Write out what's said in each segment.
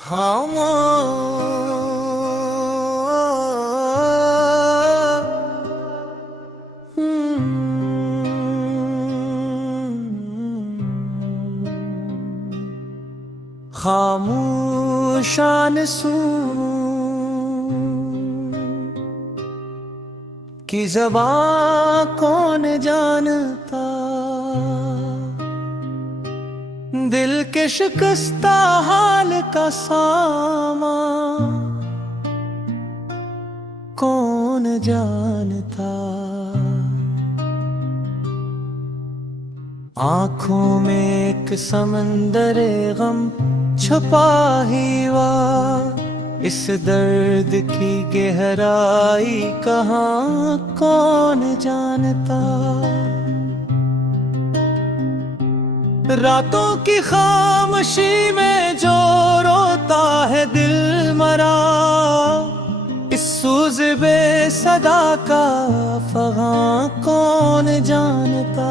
खामोशान सू की ज़बां कौन जानता, दिल के शिकस्ता हाल का सामा कौन जानता। आँखों में एक समंदरे गम छुपा ही हुआ, इस दर्द की गहराई कहाँ कौन जानता। रातों की खामोशी में जो रोता है दिल मरा, इस सूज़ बेसदा का फ़ग़ां कौन जानता।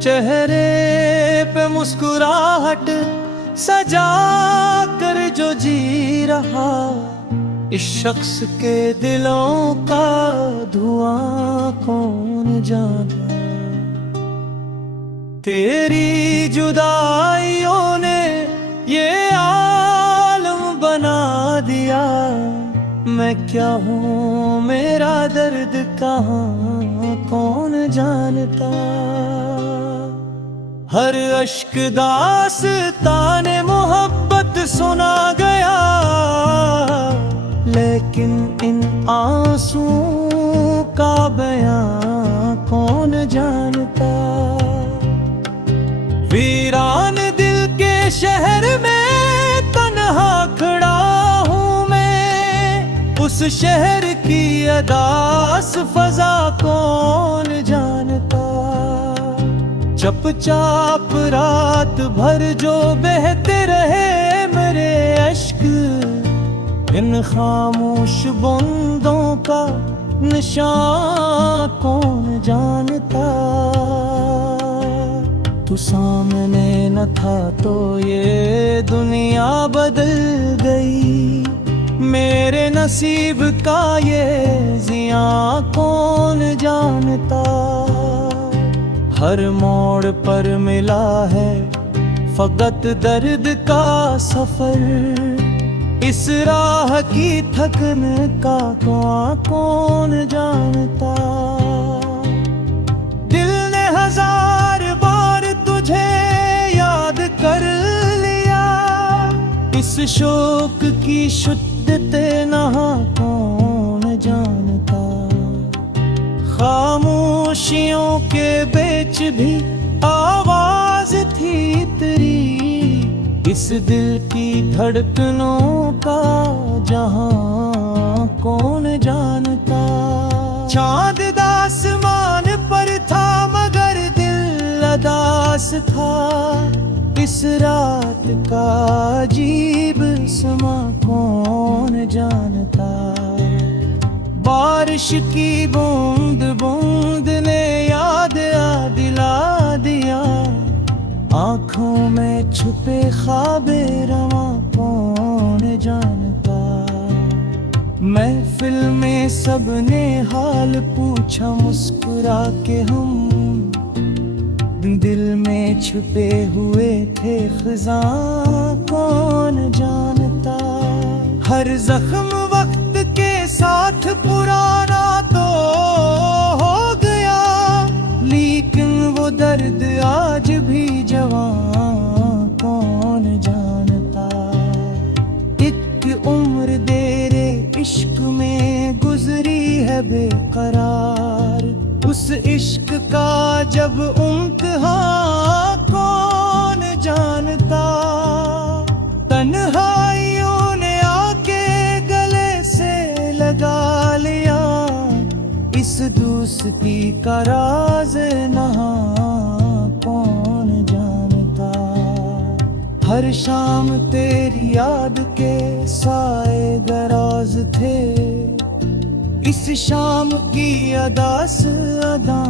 चेहरे पे मुस्कुराहट सजा कर जो जी रहा, इस शख्स के दिलों का धुआं कौन जाना। तेरी जुदाइयों ने ये आलम बना दिया, मैं क्या हूँ मेरा दर्द कहाँ कौन जानता। हर अश्क दास्ताने मोहब्बत सुना गया, लेकिन इन आंसुओं का बयां कौन जानता। वीरान दिल के शहर में तन्हा खड़ा हूँ मैं, उस शहर की अदास फजा कौन जानता। चुपचाप रात भर जो बहते रहे मेरे अश्क, इन खामोश बूंदों का निशान कौन जानता। तू सामने न था तो ये दुनिया बदल गई, मेरे नसीब का ये ज़िया कौन जानता। हर मोड़ पर मिला है फकत दर्द का सफर, इस राह की थकन का कौन जानता। दिल ने हजार बार तुझे याद कर लिया, इस शोक की शिद्दत नहा कौन जानता। खामोशियों के बीच भी आवाज थी तेरी, इस दिल की धड़कनों का जहां कौन जानता। चाँद आसमान पर था मगर दिल अदास था, इस रात का अजीब समा कौन जानता। बारिश की बूंद बूंद ने याद दिला दिया, आँखों में छुपे ख्वाबे रवा कौन जानता। महफिल में सबने हाल पूछा मुस्कुरा के हम, दिल में छुपे हुए थे ख़ज़ां कौन जानता। हर जख्म वक्त के साथ पुराना तो हो गया, लेकिन वो दर्द आज भी जवां कौन जानता। एक उम्र तेरे इश्क में गुजरी है बेकरार, उस इश्क का जब इम्तिहान कौन जानता। तन्हाइयों ने आके गले से लगा लिया, इस दोस्ती का राज नहा कौन जानता। हर शाम तेरी याद के साए दराज थे, इस शाम की अदास अदा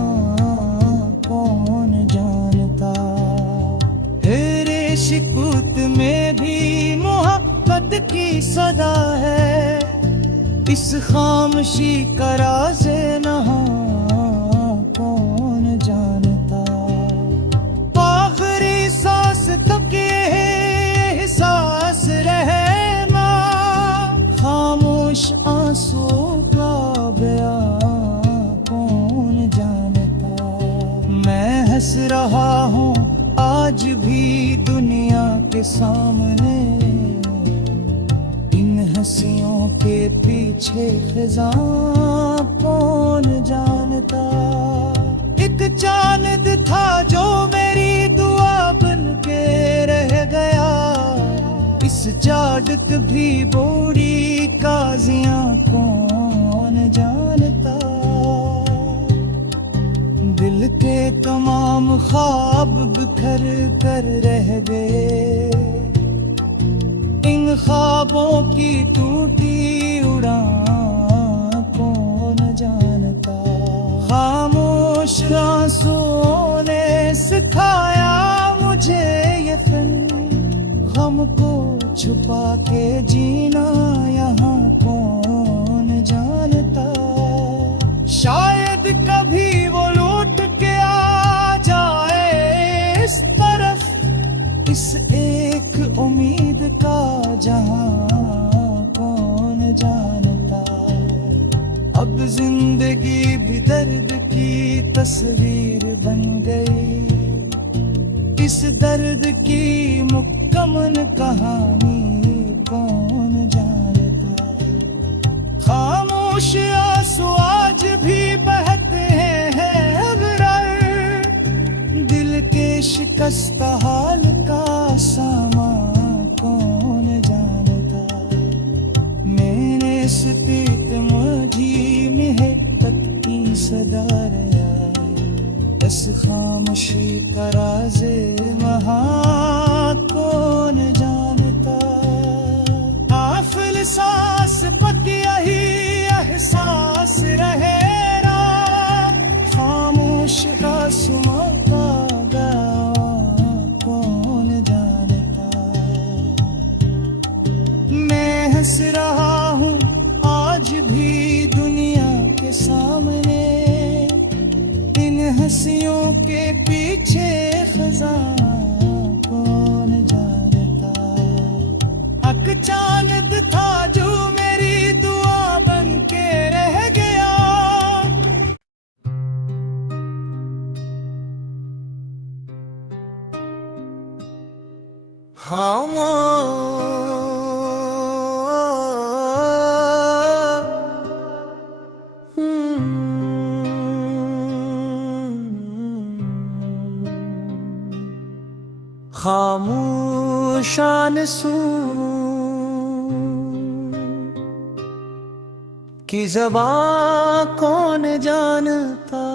कौन जानता। तेरे शिकवे वक्त की सदा है, इस खामोशी का राज़ नहा कौन जानता। आखिरी सांस तक ये एहसास रहना, खामोश आंसू का बयां कौन जानता। मैं हंस रहा हूँ आज भी दुनिया के सामने, इन हंसियों के पीछे खिज़ां कौन जानता। एक चांद था जो मेरी दुआ बन के रह गया, इस चाड़क भी बोरी काजियां कौन जानता। दिल के तमाम ख्वाब बिखर कर रह गए, इन ख्वाबों की टूटी उड़ान कौन जानता। खामोश आंसुओं ने सिखाया मुझे ये फन, गम को छुपा के जीना यहाँ कौन जानता। शायद कभी वो लौट के आ जाए इस तरफ, इस एक उम्मीद का जहां कौन जानता। अब जिंदगी भी दर्द की तस्वीर बन गई, इस दर्द की मुकम्मल कहानी कौन जानता। खामोश आंसू आज भी बहते हैं अगर, दिल के शिकस्त हाल का सामा कौन जानता। मैंने स्पीत मुझी में है तक की सदा रहा, इस खामोशी का राज़ वहाँ कौन जानता। आफिल सांस पक यही एहसास रहेगा, खामोश आसमां का गावा कौन जानता। मैं हंस रहा हूँ आज भी दुनिया के सामने, इन हंसियों के पीछे खज़ां कौन जानता। एक चांद था जो मेरी दुआ बन के रह गया। खामोशान सू की ज़बां कौन जानता।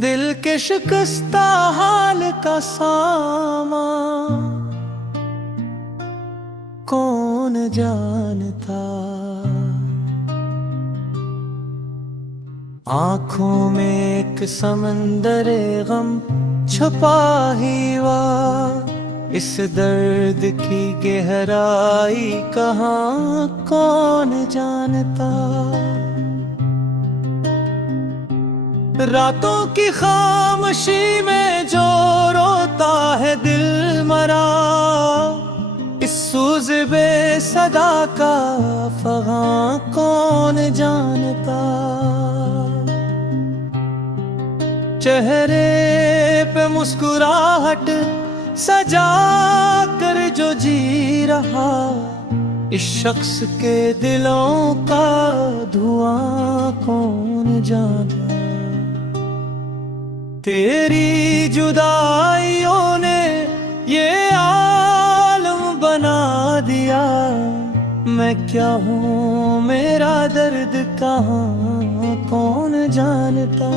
दिल के शिकस्ता हाल का सामा कौन जानता। आँखों में एक समंदरे गम छुपा ही हुआ, इस दर्द की गहराई कहाँ कौन जानता। रातों की खामोशी में जो रोता है दिल मरा, इस सूज़ बेसदा का फ़ग़ां कौन जानता। चेहरे पे मुस्कुराहट सजा कर जो जी रहा, इस शख्स के दिलों का धुआं कौन जाना। तेरी जुदाइयों ने ये आलम बना दिया, मैं क्या हूँ मेरा दर्द कहाँ कौन जानता।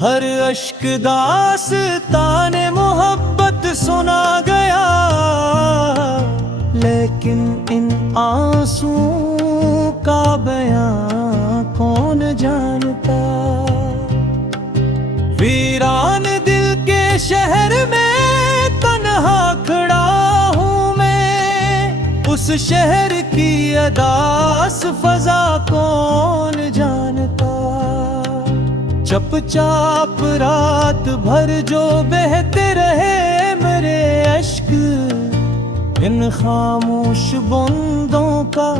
हर अश्क दास्ताने मोहब्बत सुना गया, लेकिन इन आंसुओं का बयां कौन जानता। वीरान दिल के शहर में तन्हा शहर की अदास फजा कौन जानता। चुपचाप रात भर जो बहते रहे मेरे अश्क, इन खामोश बूंदों का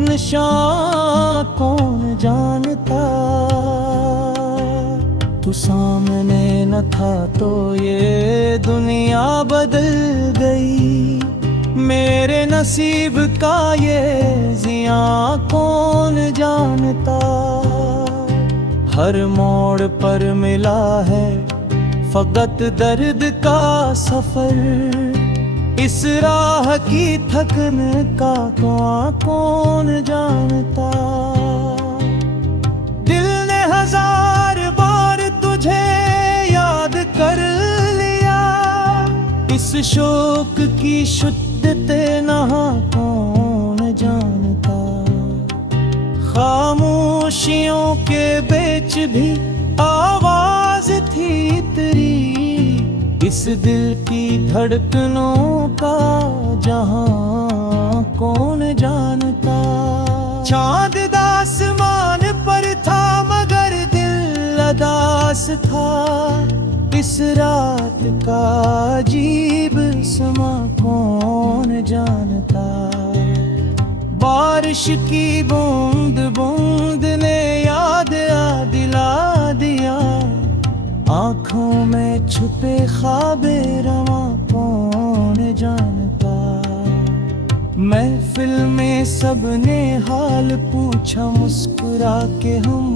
निशान कौन जानता। तू सामने न था तो ये दुनिया बदल गई, मेरे नसीब का ये जिया कौन जानता। हर मोड़ पर मिला है फकत दर्द का सफर, इस राह की थकन का कौन जानता। दिल ने हजार बार तुझे याद कर लिया, इस शोक की शुद्धते नहा कौन जानता। खामोशियों के बीच भी आवाज थी तेरी, इस दिल की धड़कनों का जहां कौन जानता। चांद आसमान पर था मगर दिल अदास था, इस रात का अजीब समा कौन जानता। बारिश की बूंद बूंद ने याद दिला दिया, आँखों में छुपे ख्वाबे रवा कौन जानता। महफिल में सबने हाल पूछा मुस्कुरा के हम,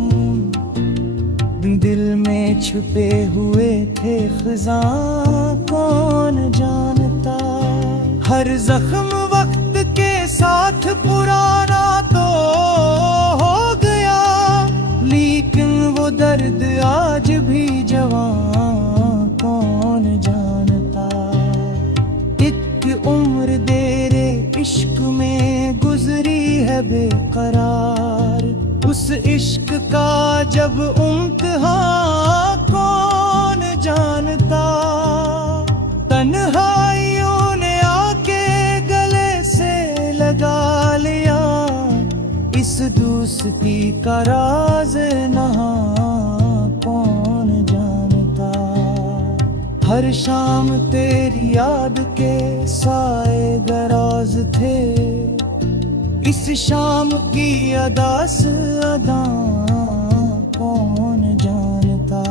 दिल में छुपे हुए थे खज़ां कौन जानता। हर जख्म वक्त के साथ पुराना तो हो गया, लेकिन वो दर्द आज भी जवां कौन जानता। एक उम्र तेरे इश्क में गुजरी है बेकरार, उस इश्क का जब इम्तिहान कौन जानता। तन्हाइयों ने आके गले से लगा लिया, इस दोस्ती का राज नहा कौन जानता। हर शाम तेरी याद के साए दराज थे, इस शाम की अदास अदा कौन जानता।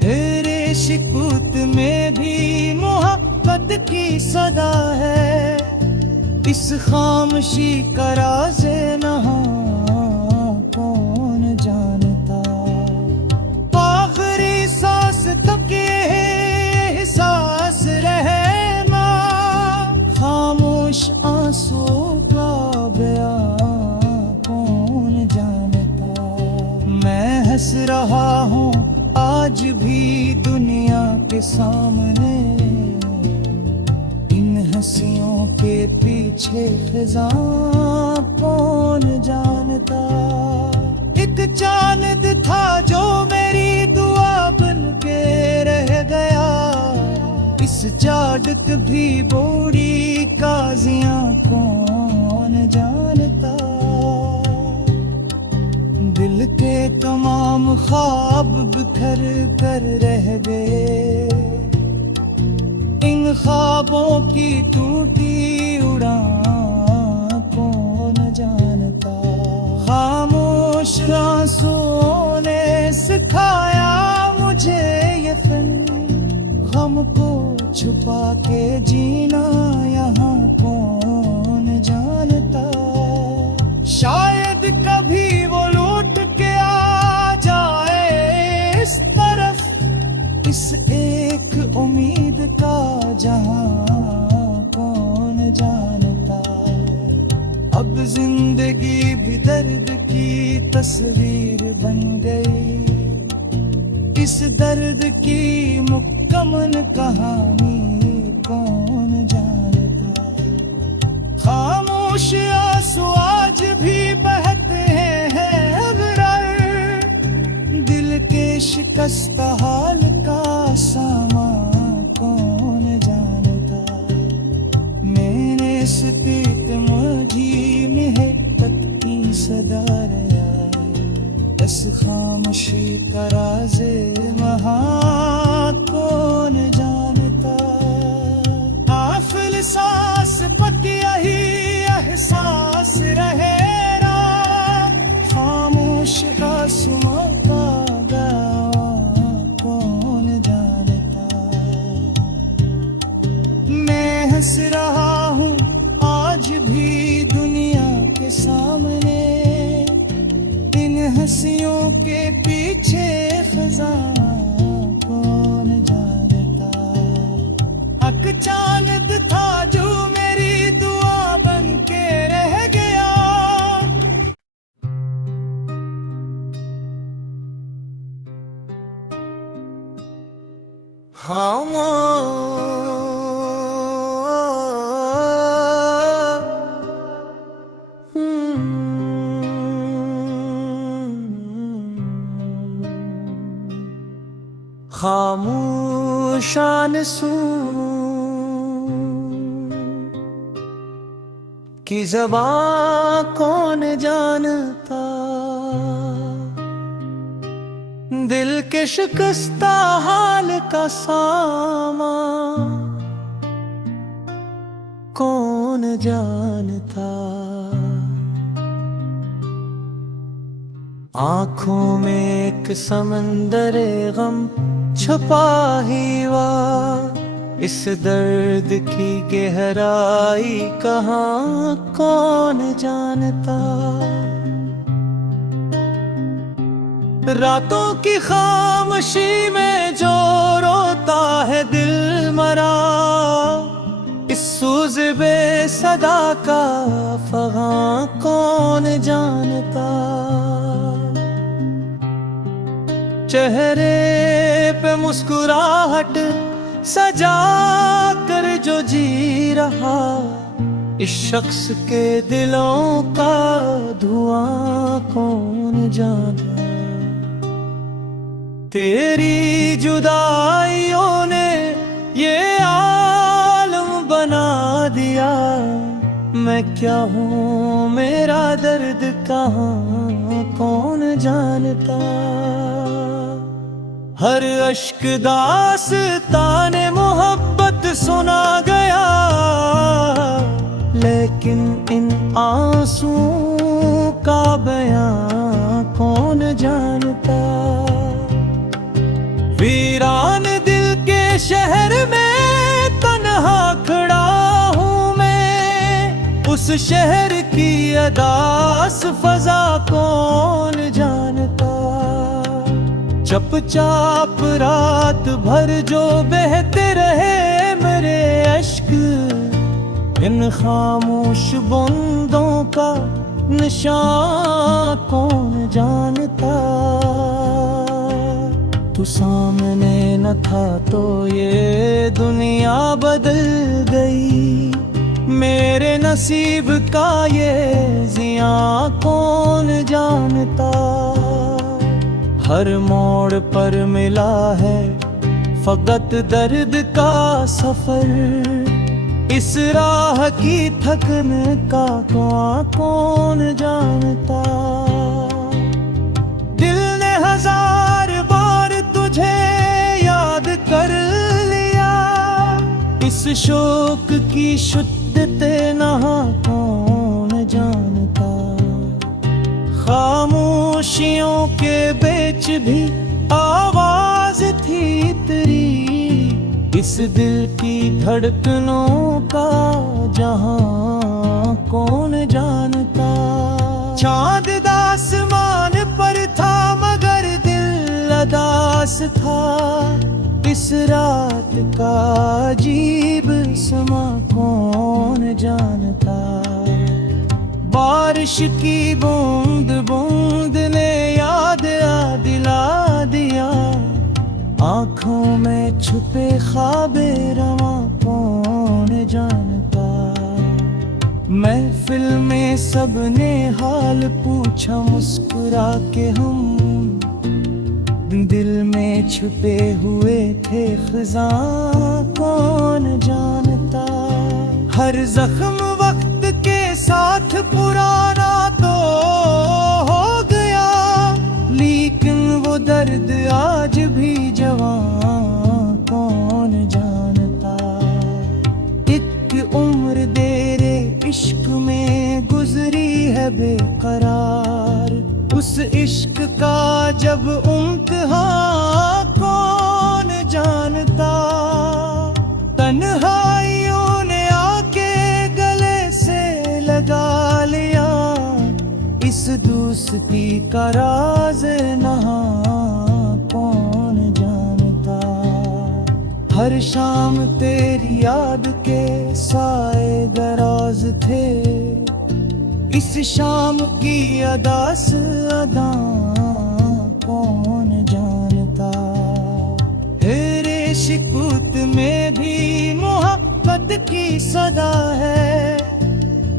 तेरे शिकूत में भी मोहब्बत की सदा है, इस खामोशी का राज नहा कौन जानता। आखिरी सांस तक ये एहसास रहना, खामोश आंसू का बयां कौन जानता। मैं हंस रहा हूँ आज भी दुनिया के सामने, इन हंसियों के पीछे खज़ां कौन जानता। एक चांद था जो मेरी दुआ बन के रह गया, इस चाड़क भी बोरी काजियां कौन जानता। दिल के तमाम ख्वाब बिखर कर रह गए, इन ख्वाबों की टूटी उड़ान कौन जानता। खामोश आंसुओं ने सिखाया मुझे ये फन, गम को छुपा के जीना यहाँ कौन जानता। शायद कभी वो लौट के आ जाए इस तरफ, इस एक उम्मीद का जहां कौन जानता। अब जिंदगी भी दर्द की तस्वीर बन गई, इस दर्द की मुकम्मल कहानी कौन जानता। खामोश आंसू आज भी बहते हैं अगर, दिल के शिकस्त हाल का सामा कौन जानता। मैंने इस पीत सदा रहा, इस खामोशी का राज़े वहाँ कौन जानता। आफिल सांस पतिया ही एहसास रहेगा, खामोश आसमां का गावा कौन जानता। मैं हंस रहा हूँ आज भी दुनिया के सामने, इन हंसियों के पीछे खजाना कौन जानता। अक चांद था जो मेरी दुआ बन के रह गया। खामोशान की ज़बां कौन जानता। दिल के शिकस्ता हाल का सामा कौन जानता। आँखों में एक समंदरे गम छुपा ही हुआ, इस दर्द की गहराई कहाँ कौन जानता। रातों की खामोशी में जो रोता है दिल मरा, इस सूज़ बेसदा का फ़ग़ां कौन जानता। चेहरे पे मुस्कुराहट सजा कर जो जी रहा, इस शख्स के दिलों का धुआं कौन जाना। तेरी जुदाइयों ने ये आलम बना दिया, मैं क्या हूँ मेरा दर्द कहाँ कौन जानता। हर अश्क दास्ताने मोहब्बत सुना गया, लेकिन इन आंसुओं का बयां कौन जानता। वीरान दिल के शहर में तन्हा खड़ा हूँ मैं, उस शहर की अदास फजा कौन जानता। चुपचाप रात भर जो बहते रहे मेरे अश्क, इन खामोश बूंदों का निशान कौन जानता। तू सामने न था तो ये दुनिया बदल गई, मेरे नसीब का ये ज़िया कौन जानता। हर मोड़ पर मिला है फकत दर्द का सफर, इस राह की थकन का कौन जानता। दिल ने हजार बार तुझे याद कर लिया, इस शोक की शिद्दत नहा कौन जानता। खामोशियों के बीच भी आवाज थी तेरी, इस दिल की धड़कनों का जहां कौन जानता। चांद आसमान पर था मगर दिल अदास था, इस रात का अजीब समा कौन जानता। बारिश की बूंद बूंद ने याद दिला दिया, आँखों में छुपे ख्वाबे रवा कौन जानता। महफिल में सबने हाल पूछा मुस्कुरा के, हम दिल में छुपे हुए थे खज़ां कौन जानता। हर जख्म वक्त के साथ पुराना तो बेकरार। उस इश्क का जब इम्तिहान कौन जानता, तन्हाइयों ने आके गले से लगा लिया। इस दोस्ती का राज नहाँ कौन जानता। हर शाम तेरी याद के साए दराज थे, इस शाम की अदास अदा कौन जानता। हेरे शिकूत में भी मोहब्बत की सदा है,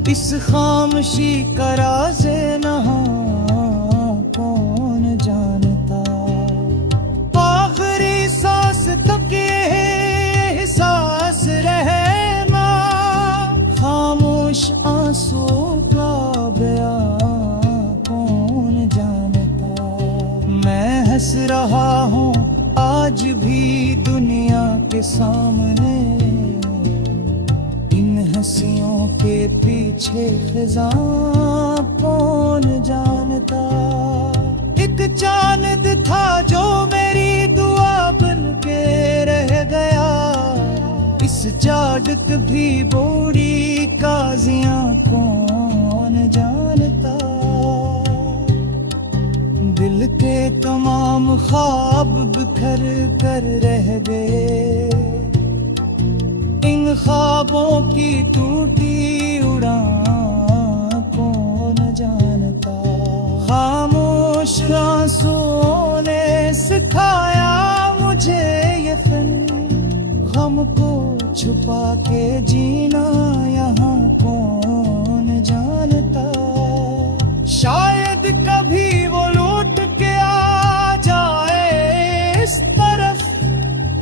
इस खामोशी का राज नहाँ कौन जानता। आखिरी सांस तक ये एहसास रहना, खामोश आंसू का बयां कौन जानता। मैं हंस रहा हूँ आज भी दुनिया के सामने, हंसियों के पीछे खिज़ां कौन जानता। एक चांद था जो मेरी दुआ बन के रह गया, इस चाड़क भी बोरी काजियां कौन जानता। दिल के तमाम ख्वाब बिखर कर रह गए, इन ख्वाबों की टूटी उड़ान कौन जानता। खामोश आंसुओं ने सिखाया मुझे ये फन, गम को छुपा के जीना यहाँ कौन जानता। शायद कभी वो लौट के आ जाए इस तरफ,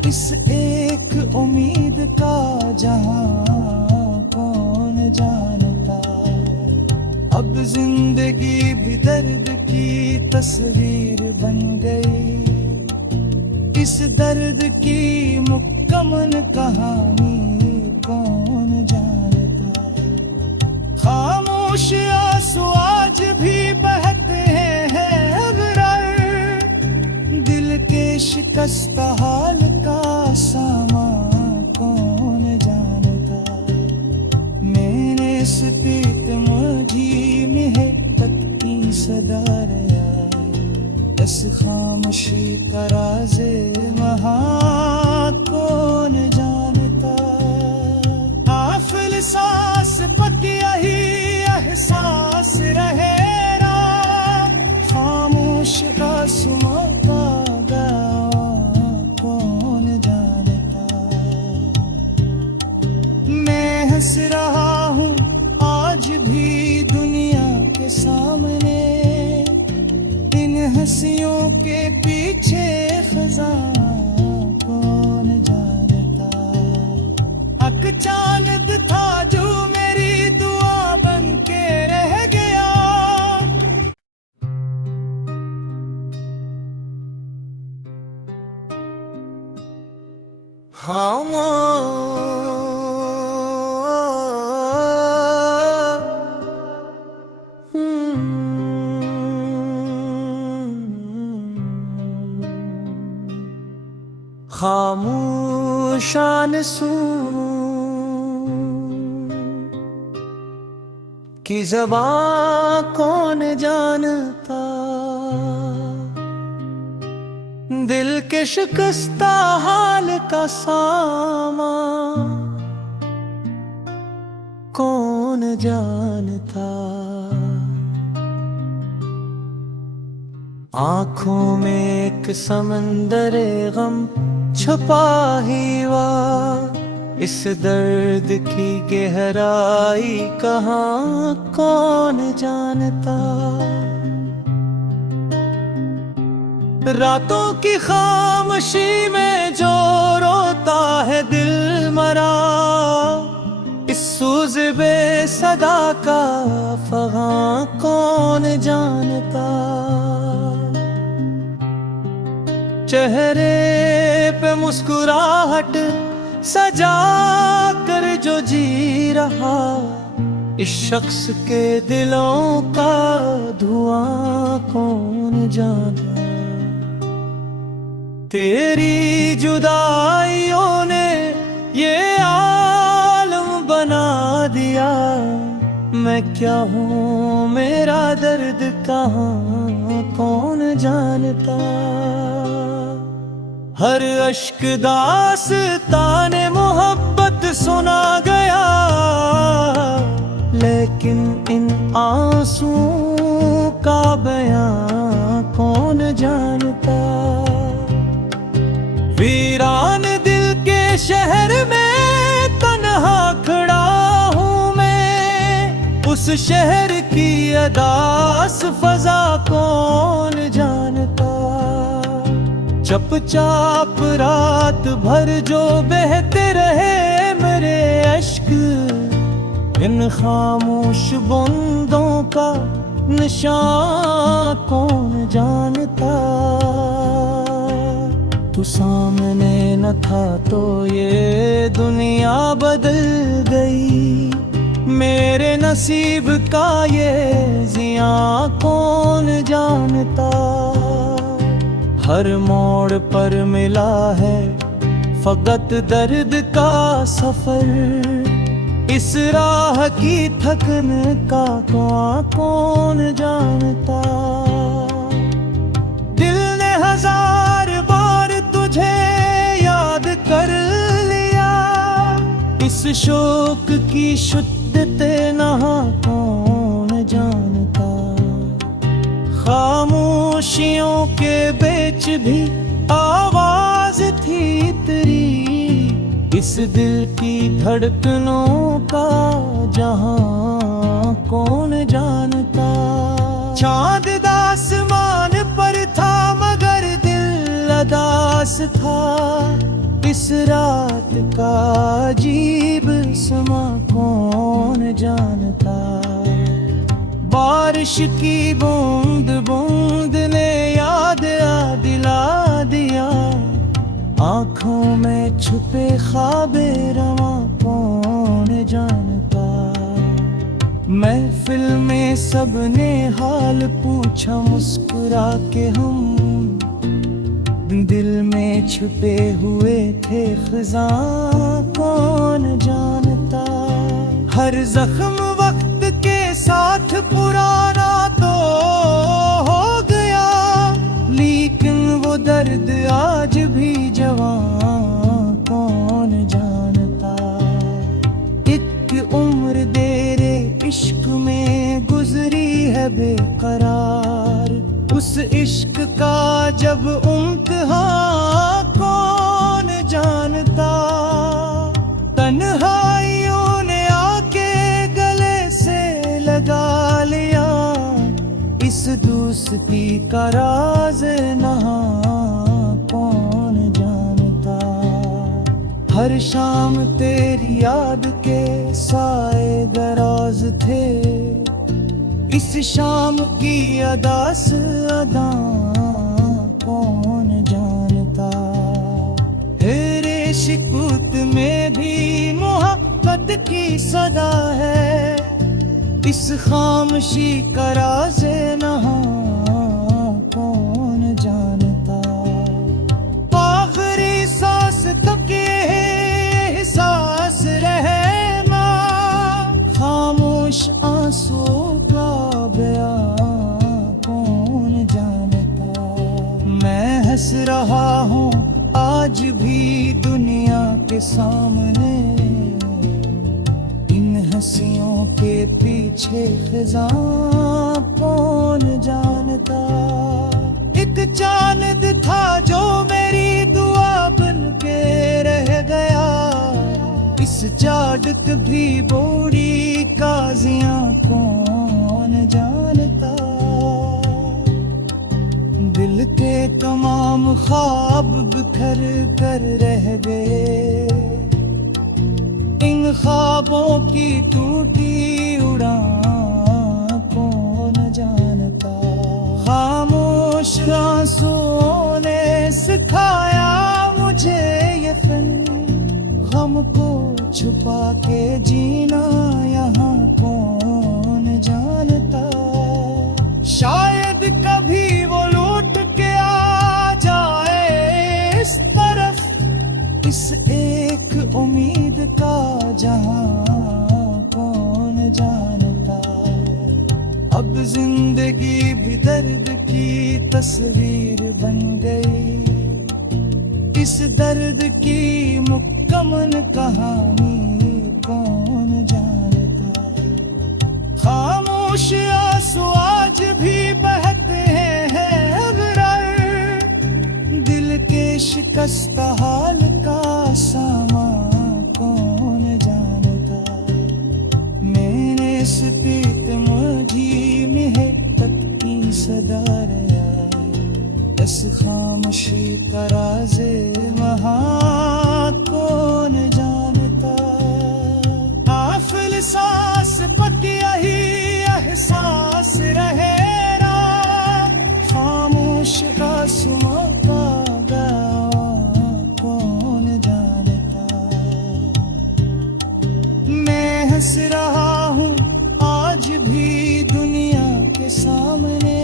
इस एक उम्मीद का जहां कौन जानता। अब जिंदगी भी दर्द की तस्वीर बन गई, इस दर्द की मुकम्मल कहानी कौन जानता। खामोश आंसू आज भी बहते हैं अगर, दिल के शिकस्त हाल का सामा कौन जानता। मैंने स्थित मुझी में है तक की सदा रहा, इस खामोशी का राज़े वहाँ कौन जानता। आफिल सांस पक यही एहसास रहेगा, खामोश आसमां का हंस रहा हूँ आज भी दुनिया के सामने, इन हंसियों के पीछे खज़ां कौन जानता। अक चांद था जो मेरी दुआ बन के रह गया। खामोशान सू की ज़बां कौन जानता। दिल के शिकस्ता हाल का सामा कौन जानता। आँखों में एक समंदरे गम छुपा ही हुआ, इस दर्द की गहराई कहाँ कौन जानता। रातों की खामोशी में जो रोता है दिल मरा, इस सूज़ बेसदा का फ़ग़ां कौन जानता। चेहरे पे मुस्कुराहट सजा कर जो जी रहा, इस शख्स के दिलों का धुआं कौन जाना। तेरी जुदाइयों ने ये आलम बना दिया। मैं क्या हूँ मेरा दर्द कहाँ कौन जानता। हर अश्क दास्ताने मोहब्बत सुना गया, लेकिन इन आंसुओं का बयां कौन जानता। वीरान दिल के शहर में तन्हा खड़ा हूँ मैं, उस शहर की अदास फजा कौन जानता। चुपचाप रात भर जो बहते रहे मेरे अश्क, इन खामोश बूंदों का निशान कौन जानता। तू सामने न था तो ये दुनिया बदल गई। मेरे नसीब का ये जिया कौन जानता। हर मोड़ पर मिला है फकत दर्द का सफर। इस राह की थकन का कौन जानता। दिल ने हजार बार तुझे याद कर लिया, इस शोक की शिद्दत नहा कौन जानता। खामोशियों के बीच भी आवाज थी तेरी, इस दिल की धड़कनों का जहां कौन जानता। चांद आसमान पर था मगर दिल अदास था। इस रात का अजीब समा कौन जानता। बारिश की बूंद बूंद ने याद दिला दिया, आँखों में छुपे ख्वाबे रवा कौन जानता। महफिल में सबने हाल पूछा मुस्कुरा के हम, दिल में छुपे हुए थे खिज़ा कौन जानता। हर जख्म वक्त के साथ पुराना तो हो गया, लेकिन वो दर्द आज भी जवां कौन जानता। एक उम्र देरे इश्क में गुजरी है बेकरार, उस इश्क का जब इम्तिहान कौन जानता। तन्हाइयों ने आके गले से लगा लिया, इस दोस्ती का राज नहा कौन जानता। हर शाम तेरी याद के साए दराज थे, इस शाम की अदास अदा कौन जानता। तेरे शिकूत में भी मोहब्बत की सदा है, इस खामोशी का राज नहा कौन जानता। आखिरी सांस तक ये एहसास रहना, खामोश आंसू का बयां कौन जानता। मैं हंस रहा हूँ आज भी दुनिया के सामने, इन हंसियों के पीछे खिज़ा कौन जानता। एक चांद था जो मेरी दुआ बन के रह गया, इस चाड़क भी बोरी काजियां कौन जानता। दिल के तमाम ख्वाब बिखर कर रह गए, इन ख्वाबों की टूटी उड़ान कौन जानता। खामोश आंसुओं ने सिखाया मुझे ये फन, गम को छुपा के जीना यहाँ कौन शायद कभी वो लौट के आ जाए इस तरफ, इस एक उम्मीद का जहां कौन जानता। अब जिंदगी भी दर्द की तस्वीर बन गई, इस दर्द की मुकम्मल कहानी कौन जानता। खामोश आंसू आज भी बहते हैं अगरर, दिल के शिकस्त हाल का सामा कौन जानता। मैंने स्थित मुझी में है तक की सदा रहा, इस खामोशी का राज़े वहाँ कौन जानता। आफिल सांस पकिया ही एहसास रहेगा, खामोश आसमां का गावा कौन जानता। मैं हंस रहा हूँ आज भी दुनिया के सामने,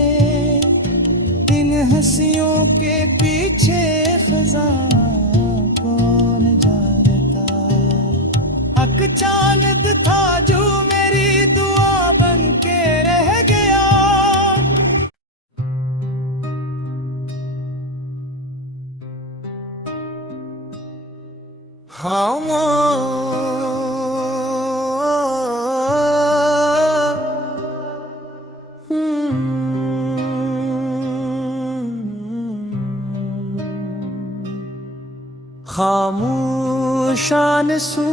हंसियों के पीछे खजां कौन जानता। अक चांद था जो मेरी दुआ बन के रह गया। खामोशान सू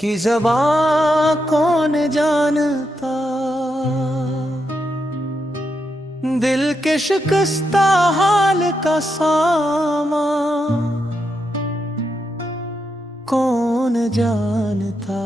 की ज़बां कौन जानता। दिल के शिकस्ता हाल का सामा कौन जानता।